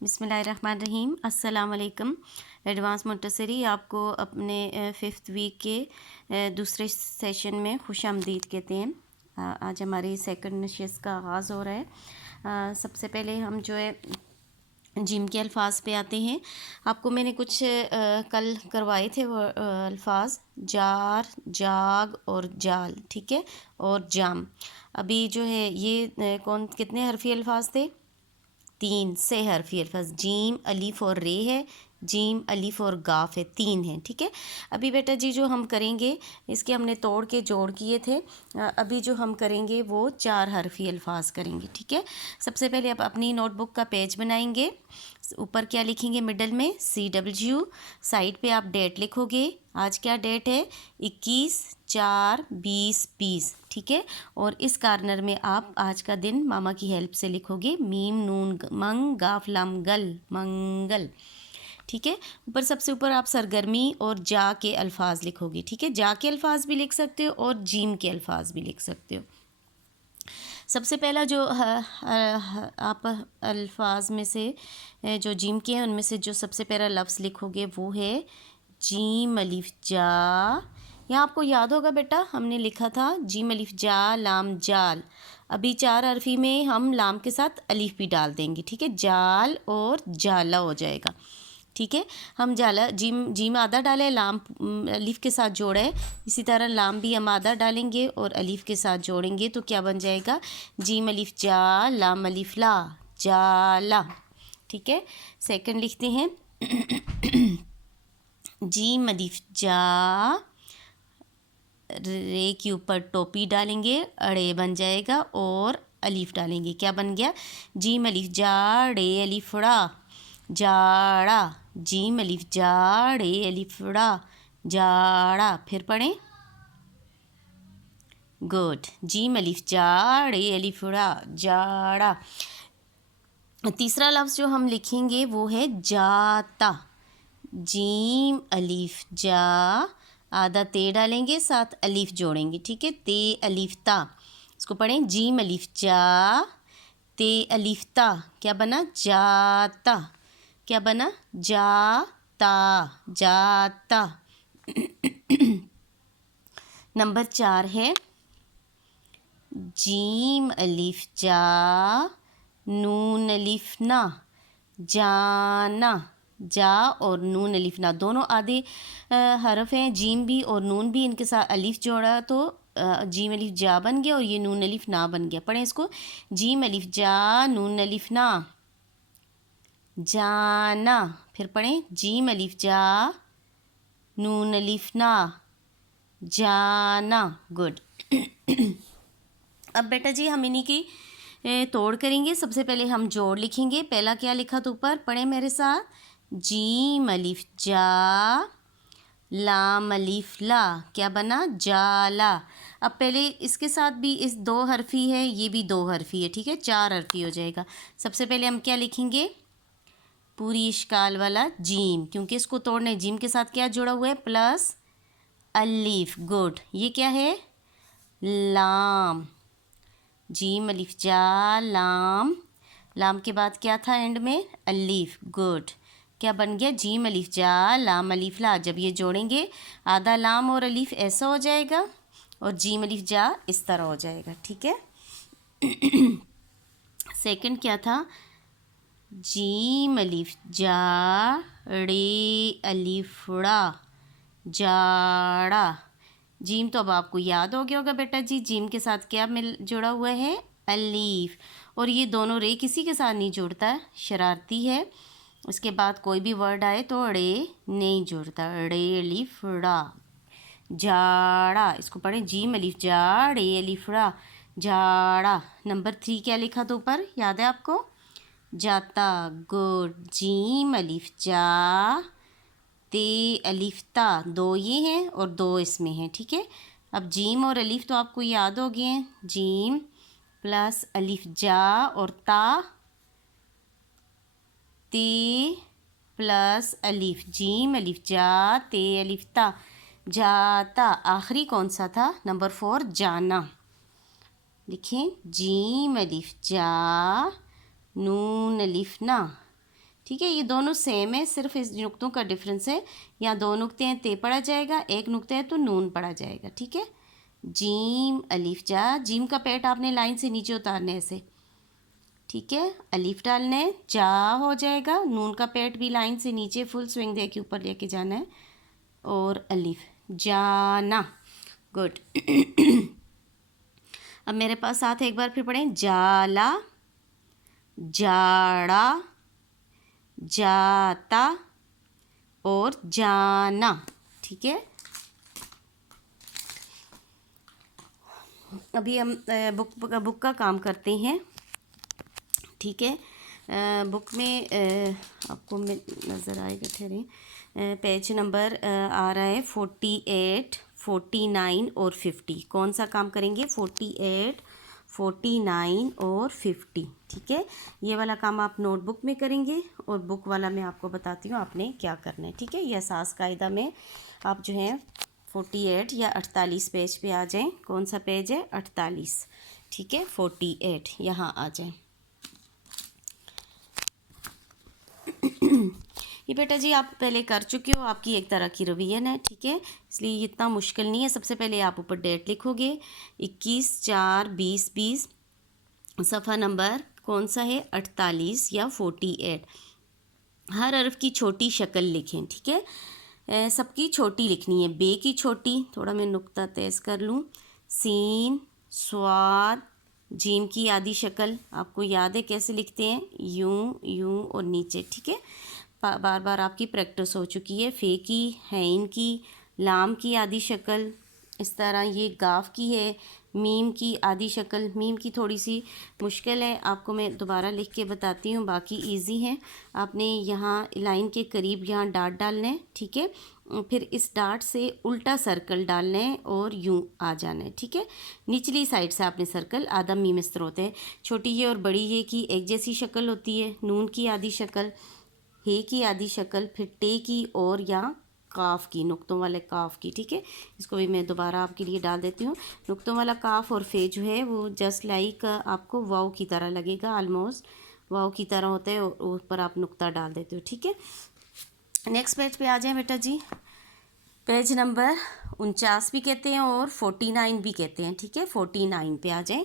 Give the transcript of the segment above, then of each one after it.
बिस्मिल्लाहिर्रहमानिर्रहीम। अस्सलाम वालेकुम। एडवांस मोंटेसरी आपको अपने 5th वीक के दूसरे सेशन में खुशामदीद कहते हैं। आज हमारी सेकंड नशिस्त का आगाज़ हो रहा है। सबसे पहले हम जो है जिम के अल्फाज पे आते हैं। आपको मैंने कुछ कल करवाए थे वो अल्फाज जार, जाग और जाल, ठीक है, और जाम। अभी जो है ये कितने हरफी अल्फाज थे? 3 से हरफी अल्फाज। जीम अलीफ और रे है, जीम अलीफ और गाफ है, 3 है, ठीक है। अभी बेटा जी जो हम करेंगे इसके हमने तोड़ के जोड़ किए थे। अभी जो हम करेंगे वो 4 हरफी अल्फाज करेंगे, ठीक है। सबसे पहले आप अपनी नोटबुक का पेज बनाएंगे। ऊपर क्या लिखेंगे? मिडल में CW। साइड पे आप डेट लिखोगे। आज क्या डेट है? 21/4/2020, ठीक है। और इस कार्नर में आप आज का दिन मामा की हेल्प से लिखोगे। मीम नून मंग गाफ लाम गल, मंगल, ठीक है। ऊपर सबसे ऊपर आप सरगर्मी और जा के अल्फाज लिखोगे, ठीक है। जा के अल्फाज भी लिख सकते हो और जीम के अल्फाज भी लिख सकते हो। सबसे पहला जो आप अल्फाज में से जो जीम के हैं उनमें से जो सबसे पहला लफ्ज़ लिखोगे वो है जीम अलिफ जा। यहाँ आपको याद होगा बेटा हमने लिखा था जीम अलिफ जा लाम जाल। अभी 4 हरफी में हम लाम के साथ अलिफ भी डाल देंगे, ठीक है। जाल और जाला हो जाएगा, ठीक है। हम जाला जीम आधा डाले, लाम अलीफ के साथ जोड़े। इसी तरह लाम भी हम आधा डालेंगे और अलीफ के साथ जोड़ेंगे तो क्या बन जाएगा? जीम अलीफ जा लाम अलीफ ला, जाला, ठीक है। सेकंड लिखते हैं जीम अलीफ जा, रे के ऊपर टोपी डालेंगे, अड़े बन जाएगा और अलीफ डालेंगे, क्या बन गया? जीम अलीफ जा रे अलीफ ड़ा, जाड़ा। जीम अलिफ जाड़े अलिफड़ा, जाड़ा। फिर पढ़ें, गुड। जीम अलिफ जाड़े अलिफड़ा, जाड़ा। तीसरा लफ्ज़ जो हम लिखेंगे वो है जाता। जीम अलिफ जा, आधा ते डालेंगे, साथ अलिफ जोड़ेंगे, ठीक है। ते अलिफ ता, इसको पढ़ें जीम अलिफ जा ते अलिफ ता, क्या बना? जाता। क्या बना? जाता, जाता। नंबर 4 है जीम अलिफ जा नून अलिफ ना, जाना। जा और नून अलिफ ना दोनों आधे हरफ हैं, जीम भी और नून भी, इनके साथ अलिफ जोड़ा तो जीम अलिफ जा बन गया और ये नून अलिफ ना बन गया। पढ़ें इसको, जीम अलिफ जा नून अलिफ ना, जाना। फिर पढ़ें जीम अलिफ जा नून अलिफ ना, जाना। गुड। अब बेटा जी हम इन्हीं की तोड़ करेंगे। सबसे पहले हम जोड़ लिखेंगे। पहला क्या लिखा तो ऊपर, पढ़े मेरे साथ, जीम अलिफ जा लाम अलिफ ला, क्या बना? जाला। अब पहले इसके साथ भी इस 2 हरफी है, ये भी 2 हरफी है, ठीक है, 4 हरफी हो जाएगा। सबसे पहले हम क्या लिखेंगे? पूरी इश्काल वाला जीम, क्योंकि इसको तोड़ने जीम के साथ क्या जुड़ा हुआ है? प्लस अलिफ। गुड। ये क्या है? लाम। जीम अलिफ जा लाम, लाम के बाद क्या था एंड में? अलिफ। गुड। क्या बन गया? जीम अलिफ जा लाम अलिफ ला। जब ये जोड़ेंगे आधा लाम और अलिफ ऐसा हो जाएगा और जीम अलिफ जा इस तरह हो जाएगा, ठीक है। सेकंड क्या था? जीम अलिफ जा रे अलिफड़ा, जाड़ा। जीम तो अब आपको याद हो गया होगा बेटा जी, जीम के साथ क्या मिल जुड़ा हुआ है? अलीफ। और ये दोनों रे किसी के साथ नहीं जुड़ता, शरारती है। उसके बाद कोई भी वर्ड आए तो रे नहीं जुड़ता, रे अलिफ ड़ा, जाड़ा। इसको पढ़ें जीम अलिफ जा रे अलिफ ड़ा, जाड़ा। नंबर 3 क्या लिखा तो ऊपर, याद है आपको? जाता। गुड। जीम अलिफ जा ते अलिफ ता, 2 ये हैं और 2 इसमें हैं, ठीक है। अब जीम और अलिफ तो आपको याद हो गए हैं, जीम प्लस अलिफ जा और ता, ते प्लस अलिफ, जीम अलिफ जा ते अलिफ ता, जाता। आखिरी कौन सा था? नंबर 4 जाना। लिखें जीम अलिफ जा नून अलिफ ना, ठीक है, ये दोनों सेम है, सिर्फ इस नुक्तों का डिफरेंस है। यहाँ 2 नुक्ते हैं, ते पढ़ा जाएगा, 1 नुक्ता है तो नून पढ़ा जाएगा। ठीक है, जीम अलिफ जा, जीम का पेट आपने लाइन से नीचे उतारने ऐसे। ठीक है, अलिफ डालना है, जा हो जाएगा, नून का पेट भी लाइन से नीचे फुल स्विंग दे के ऊपर लेके जाना है, और अलिफ, जाना। गुड। अब मेरे पास साथ एक बार फिर पढ़ें, जाला, जाड़ा, जाता और जाना। ठीक है, अभी हम बुक का काम करते हैं। ठीक है, बुक में आपको नज़र आएगा, ठहरें, पेज नंबर आ रहा है 48, 49 और 50। कौन सा काम करेंगे? 48, 49 और 50। ठीक है, ये वाला काम आप नोटबुक में करेंगे और बुक वाला मैं आपको बताती हूँ आपने क्या करना है। ठीक है, ये असास कायदा में आप जो है 48 या 48 पेज पे आ जाएं। कौन सा पेज है? 48। ठीक है, 48 यहाँ आ जाएं। ये बेटा जी आप पहले कर चुके हो, आपकी एक तरह की रिवीजन है। ठीक है, इसलिए इतना मुश्किल नहीं है। सबसे पहले आप ऊपर डेट लिखोगे 21/4/2020। सफ़ा नंबर कौन सा है? 48 या 48। हर हर्फ की छोटी शक्ल लिखें। ठीक है, सबकी छोटी लिखनी है। बे की छोटी, थोड़ा मैं नुक्ता तेज़ कर लूँ, सीन, स्वाद, जीम की आधी शक्ल आपको याद है कैसे लिखते हैं? यूं, यूं और नीचे। ठीक है, बार बार आपकी प्रैक्टिस हो चुकी है। फे की, हैन की, लाम की आधी शक्ल इस तरह। ये गाफ की है, मीम की आधी शक्ल। मीम की थोड़ी सी मुश्किल है, आपको मैं दोबारा लिख के बताती हूँ, बाकी इजी है। आपने यहाँ लाइन के करीब यहाँ डाट डालना है। ठीक है, फिर इस डाट से उल्टा सर्कल डालना है और यूं आ जाना है। ठीक है, निचली साइड से आपने सर्कल, आधा मीम इस तरह होते हैं। छोटी ये और बड़ी ये की एक जैसी शक्ल होती है। नून की आधी शक्ल, हे की आधी शक्ल, फिर टे की और यहाँ काफ की, नुक्तों वाले काफ की। ठीक है, इसको भी मैं दोबारा आपके लिए डाल देती हूँ। नुक्तों वाला काफ और फे जो है वो जस्ट लाइक आपको वाव की तरह लगेगा, ऑलमोस्ट वाव की तरह होता है, और ऊपर आप नुक्ता डाल देते हो। ठीक है, नेक्स्ट पेज पे आ जाए बेटा जी। पेज नंबर 49 भी कहते हैं और 49 भी कहते हैं। ठीक है, 49 पे आ जाएं।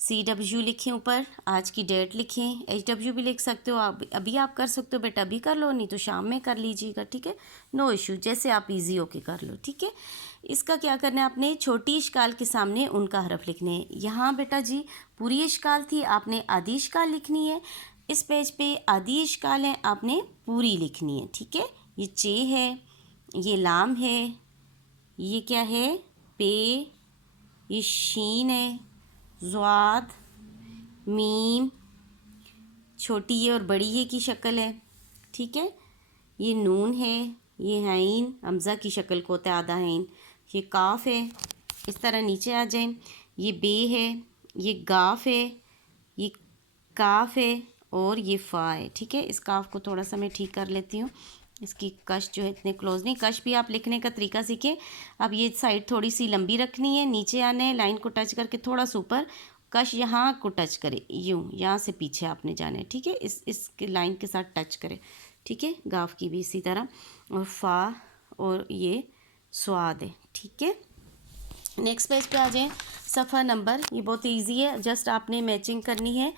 CW लिखें, ऊपर आज की डेट लिखें। HW भी लिख सकते हो आप, अभी आप कर सकते हो बेटा, अभी कर लो, नहीं तो शाम में कर लीजिएगा। ठीक है, नो इशू, जैसे आप इजी होके कर लो। ठीक है, इसका क्या करना है आपने? छोटी इश्काल के सामने उनका हरफ लिखने हैं। यहाँ बेटा जी पूरी इश्काल थी, आपने आधी इश्काल लिखनी है। इस पेज पे आधी इश्काल है, आपने पूरी लिखनी है। ठीक है, ये चे है, ये लाम है, ये क्या है? पे, ये शीन है, ज़्वाद, मीम, छोटी ये और बड़ी ये की शक्ल है। ठीक है, ये नून है, ये हैन, हमज़ा की शक्ल को होता है आधा हैन, ये काफ है। इस तरह नीचे आ जाए, ये बे है, ये गाफ है, ये काफ है और ये फ़ा है। ठीक है, इस काफ को थोड़ा सा मैं ठीक कर लेती हूँ, इसकी कश जो है इतने क्लोज नहीं। कश भी आप लिखने का तरीका सीखें। अब ये साइड थोड़ी सी लंबी रखनी है, नीचे आना है, लाइन को टच करके थोड़ा सा ऊपर, कश यहाँ को टच करे, यूँ यहाँ से पीछे आपने जाना है। ठीक है, इस लाइन के साथ टच करे। ठीक है, गाफ की भी इसी तरह, और फ़ा और ये स्वाद है। ठीक है, नेक्स्ट पेज पे आ जाएं। सफ़ा नंबर, ये बहुत इजी है, जस्ट आपने मैचिंग करनी है।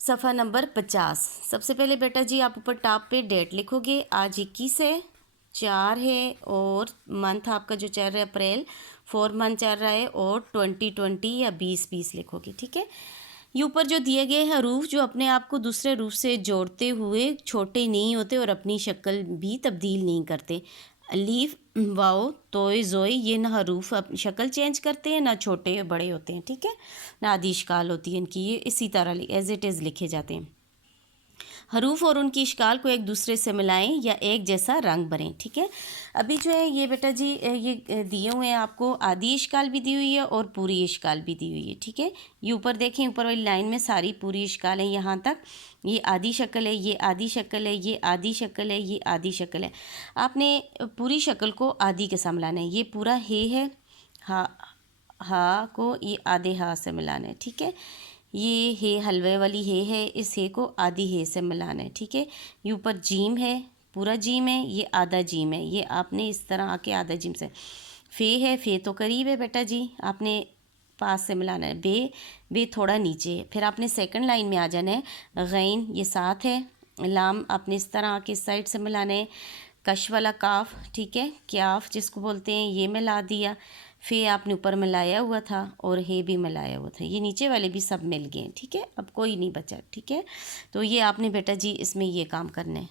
सफ़ा नंबर 50। सबसे पहले बेटा जी आप ऊपर टॉप पे डेट लिखोगे। आज 21 है, 4 है, और मंथ आपका जो चल रहा है अप्रैल, 4 मंथ चल रहा है, और 2020 या 2020 लिखोगे। ठीक है, ये ऊपर जो दिए गए हरूफ जो अपने आप को दूसरे रूफ से जोड़ते हुए छोटे नहीं होते और अपनी शक्ल भी तब्दील नहीं करते। अलीफ, वाओ, तोय, जोई, ये ना हरूफ शक्ल चेंज करते हैं, ना छोटे बड़े होते हैं। ठीक है, ना आदि इश्काल होती है इनकी, ये इसी तरह एज इट इज़ लिखे जाते हैं। हरूफ और उनकी इश्काल को एक दूसरे से मिलाएं या एक जैसा रंग भरें। ठीक है, अभी जो है ये बेटा जी ये दिए हुए हैं आपको, आधी इश्काल भी दी हुई है और पूरी इश्काल भी दी हुई है। ठीक है, ये ऊपर देखें, ऊपर वाली लाइन में सारी पूरी इश्काल है यहाँ तक। ये आधी शक्ल है, ये आधी शक्ल है, ये आधी शक्ल है, ये आधी शक्ल है। आपने पूरी शक्ल को आधी के साथ मिलाना है। ये पूरा हे है, हा, हा को ये आधे हा से मिलाना है। ठीक है, ये हे हलवे वाली हे है, इस हे को आधी हे से मिलाना है, ठीक है। ये ऊपर जीम है, पूरा जीम है, ये आधा जीम है, ये आपने इस तरह आके आधा जीम से, फे है, फे तो करीब है बेटा जी, आपने पास से मिलाना है, बे, बे थोड़ा नीचे है, फिर आपने सेकंड लाइन में आ जाना है, गैन ये साथ है, लाम आपने इस तरह आके इस साइड से मिलाना है, कश वाला काफ, ठीक है, क्याफ जिसको बोलते हैं, ये मिला दिया, फे आपने ऊपर मिलाया हुआ था और हे भी मिलाया हुआ था, ये नीचे वाले भी सब मिल गए, ठीक है, अब कोई नहीं बचा, ठीक है। तो ये आपने बेटा जी इसमें ये काम करना है,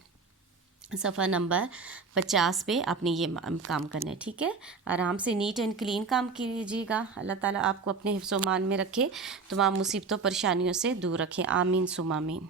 सफ़ा नंबर 50 पे आपने ये काम करना है, ठीक है। आराम से नीट एंड क्लीन काम कीजिएगा। अल्लाह ताला आपको अपने हिफ्ज़-ओ-मान में रखे, तमाम मुसीबतों परेशानियों से दूर रखे। आमीन सुम आमीन।